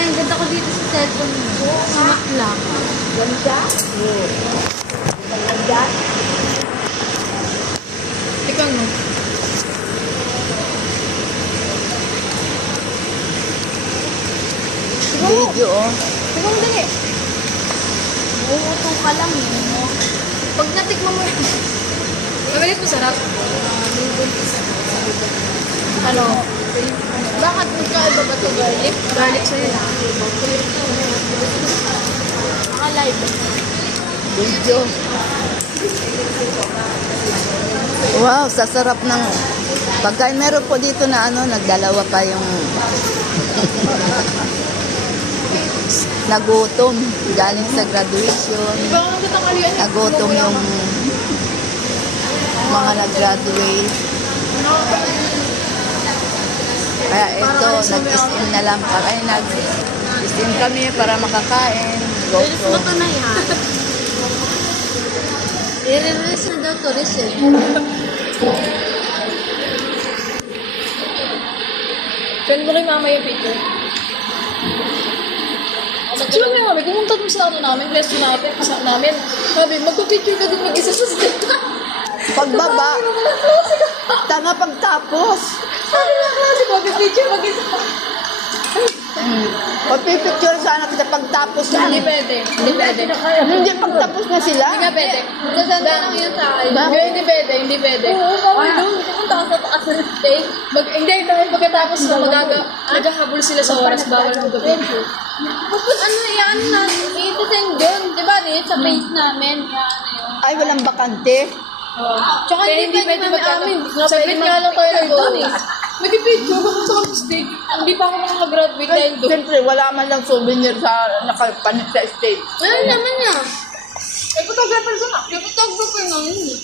Ay, ang ganda ko dito sa cellphone mo. Sumak lang. Ganda? Oo. Ganda? Ikaw no? Video, oh. Ikaw dali. Uuto ka lang eh. Pag natikman mo yun. Mabilis mo sarap. Ano? Bakit magkaiba ba ito garlic? Garlic sa'yo na. Naka-live. Video. Wow, sasarap ng pagkain. Meron po dito na ano, nagdalawa pa yung nagutom galing sa graduation. Baka magkatakalian eh. Nagutom yung mga nag-graduate. Kaya ito, nag-steam na lang. Kaya nag-steam kami para makakain. Release mo GoPro. to na yan. I-release na daw to, Riz eh. Send mo kay mama yung picture. Sino may mami, pumunta dun sa ano namin, resto natin, kasama namin. Sabi, magpa-picture ka din mag-isa sa state. Pagbaba. Tanga pagtapos. Sabi na klase, mag-picture mag-isa. Pagpipicture sana kita pagtapos na. Hindi pwede. Hindi pwede. Hindi pagtapos na sila. Hindi nga pwede. Sasanda lang yun sa akin. Bakit? Hindi pwede, hindi pwede. Oo, kami doon. Pupunta ka sa taas ng stage. Hindi, dahil pagkatapos na naghahabol sila sa oras, bawal mag-picture. Ano yan na? I-send yun. Diba rin? Sa page namin. Yan yun. Ay, walang bakante. Tsaka Kaya hindi pwede magkataon. mag-amin. Saglit nga lang tayo nag-doon eh. Mag-picture ka sa stage. Hindi pa ako makakagraduate dahil doon. Siyempre, wala man lang souvenir sa nakapanit sa stage. Ano naman niya? Eh, photographer ko na. Yung photographer na yun eh.